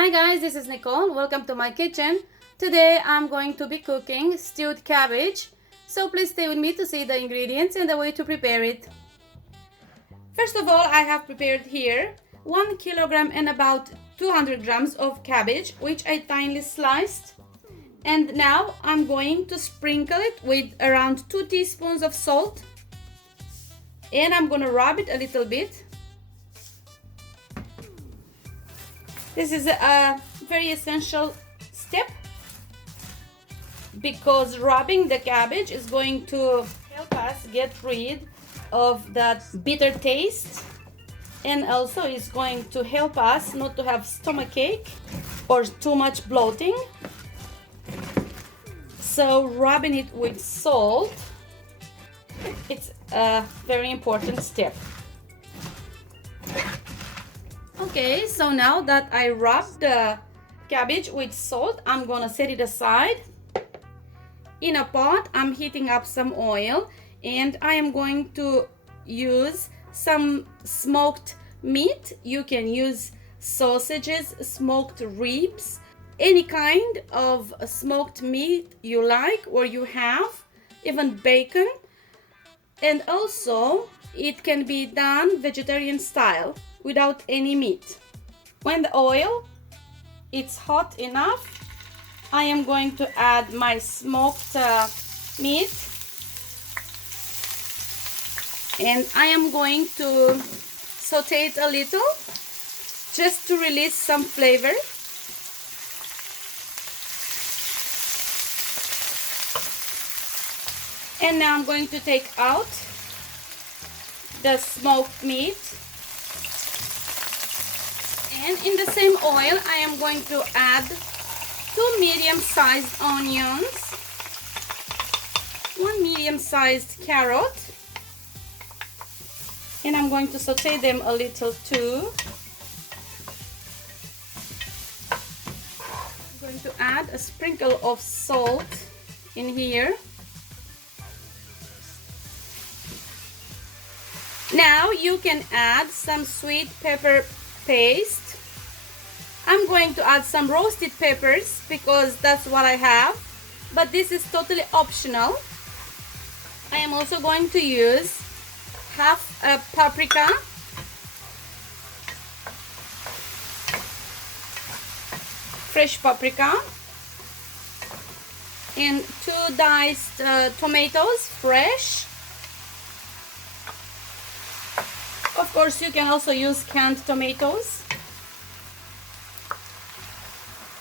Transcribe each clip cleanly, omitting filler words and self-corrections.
Hi guys, this is Nicole. Welcome to my kitchen. Today I'm going to be cooking stewed cabbage. So please stay with me to see the ingredients and the way to prepare it. First of all, I have prepared here 1 kilogram and about 200 grams of cabbage, which I finely sliced. And now I'm going to sprinkle it with around 2 teaspoons of salt. And I'm going to rub it a little bit. This is a very essential step because rubbing the cabbage is going to help us get rid of that bitter taste, and also is going to help us not to have stomachache or too much bloating. So rubbing it with salt, it's a very important step. Okay, so now that I rubbed the cabbage with salt, I'm gonna set it aside. In a pot, I'm heating up some oil and I am going to use some smoked meat. You can use sausages, smoked ribs, any kind of smoked meat you like or you have, even bacon. And also, it can be done vegetarian style, without any meat. When the oil is hot enough, I am going to add my smoked meat, and I am going to saute it a little just to release some flavor. And now I'm going to take out the smoked meat. And in the same oil, I am going to add 2 medium-sized onions, 1 medium-sized carrot, and I'm going to saute them a little too. I'm going to add a sprinkle of salt in here. Now you can add some sweet pepper paste. I'm going to add some roasted peppers because that's what I have, but this is totally optional. I am also going to use half a paprika, fresh paprika, and 2 diced tomatoes, fresh. Of course, you can also use canned tomatoes.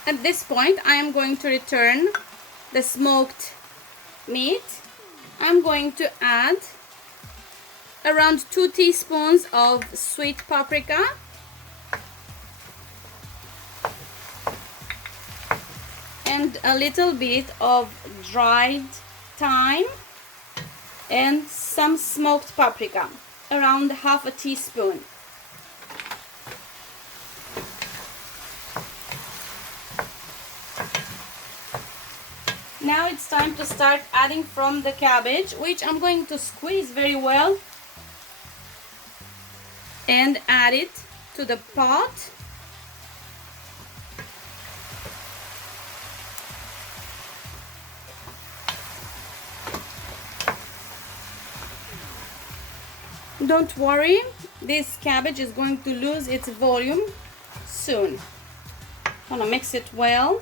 At this point, I am going to return the smoked meat. I'm going to add around 2 teaspoons of sweet paprika, and a little bit of dried thyme, and some smoked paprika, around half a teaspoon. Now it's time to start adding from the cabbage, which I'm going to squeeze very well and add it to the pot. Don't worry, this cabbage is going to lose its volume soon. I'm gonna mix it well.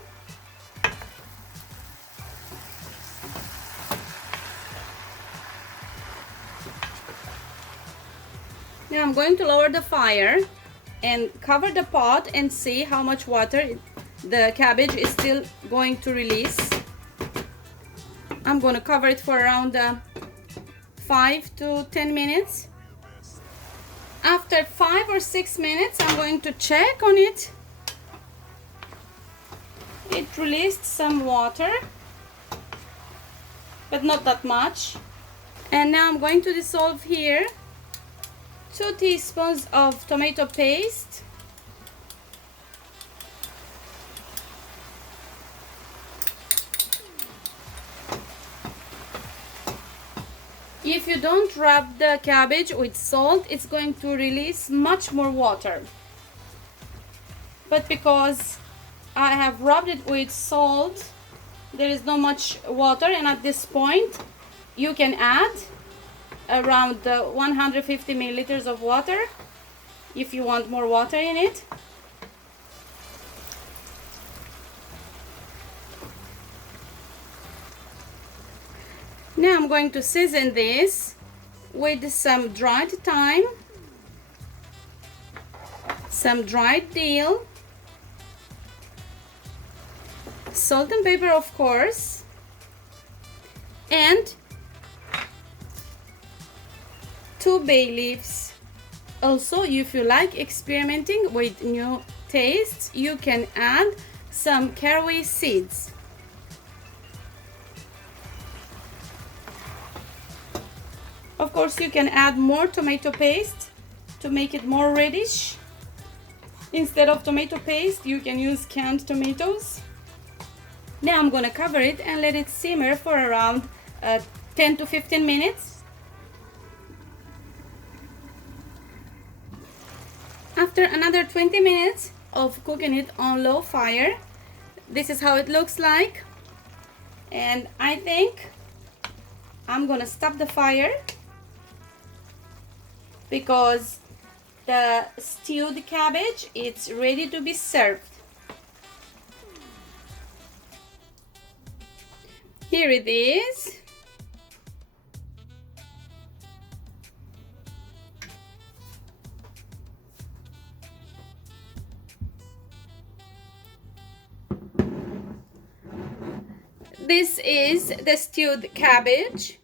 Now I'm going to lower the fire and cover the pot and see how much water the cabbage is still going to release. I'm going to cover it for around 5 to 10 minutes. After 5 or 6 minutes, I'm going to check on it. It released some water, but not that much. And now I'm going to dissolve here 2 teaspoons of tomato paste, if you don't rub the cabbage with salt, it's going to release much more water. But because I have rubbed it with salt. There is not much water, and at this point you can add around 150 milliliters of water if you want more water in it. Now I'm going to season this with some dried thyme, some dried dill, salt and pepper of course, and 2 bay leaves. Also, if you like experimenting with new tastes, you can add some caraway seeds. Of course, you can add more tomato paste to make it more reddish. Instead of tomato paste, you can use canned tomatoes. Now I'm gonna cover it and let it simmer for around 10 to 15 minutes. After another 20 minutes of cooking it on low fire, this is how it looks like. And I think I'm gonna stop the fire because the stewed cabbage, it's ready to be served. Here it is. This is the stewed cabbage.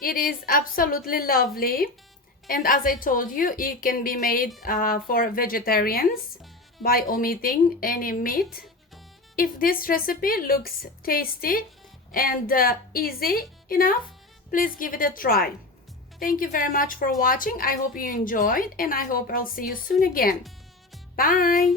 It is absolutely lovely. And as I told you, it can be made for vegetarians by omitting any meat. If this recipe looks tasty and easy enough, please give it a try. Thank you very much for watching. I hope you enjoyed, and I hope I'll see you soon again. Bye!